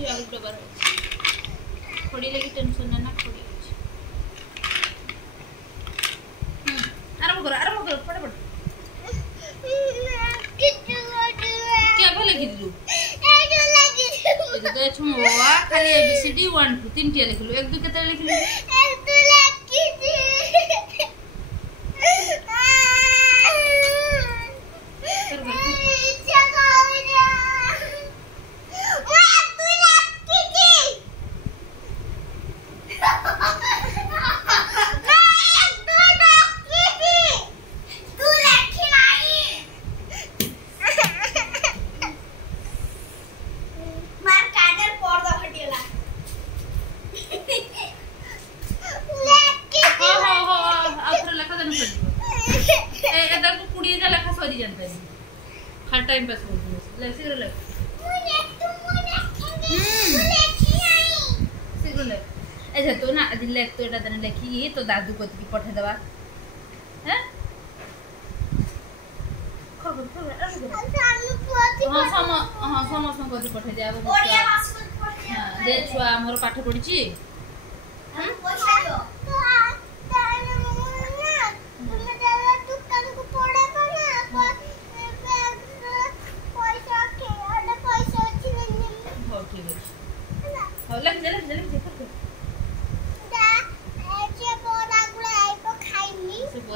ଅଛି ଆଉ ଡବାର ଅଛି ଖୋଡ଼ି ଲାଗି ଟେନସନ୍ ନା ଖୋଡ଼ି ଅଛି आराम करो फटाफट क्या भले लिखलु तो छ मोआ खाली ABCD 1 2 3 टिया लिखलु 1 2 केते लिखलु 1 2 लिखि हर टाइम पास बोलते ले शीघ्र ले शीघ्र ले अच्छा तो ना आज लेख तो एटा तने लेखी तो दादू को की पठे दबा हैं हां समस्त को पठे जाबो ओडिया भाषा को पठे हां दे छुआ हमर पाठ पढी छी हम पैसा दो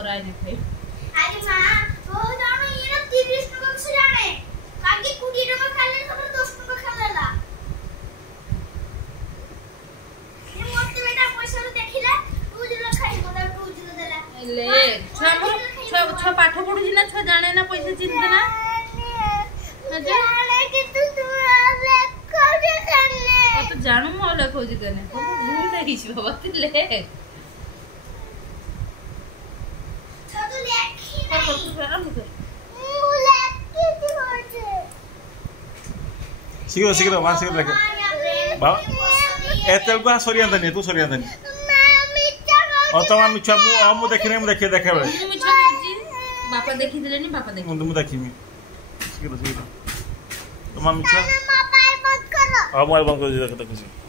अरे मां तो जानो ये 30 टका से जाने काकी 20 टका खाले तो 10 टका खालेला ये मोटे बेटा पैसा रो देखिला 2 जिलो खाई मोदा 2 जिलो देला ले छुआ पाठ पढु ना छुआ जाने ना पैसा चिंता ना जाने कि तू लेखो जे करने तो जानू म लेखो जे करने तो भूल नहीं छी बाबा तू ले शीघ्र शीघ्र मान शीघ्र लेके बाबा एते को सरिया तनी तू सरिया तनी और तो हम मिछा मु देखिने मु देखे देखे बे मिछा जी बापा देखि देलेनी बापा देखि मु देखिमी शीघ्र शीघ्र तो हम मिछा मोबाइल बंद करो अब मोबाइल बंद कर दे देखो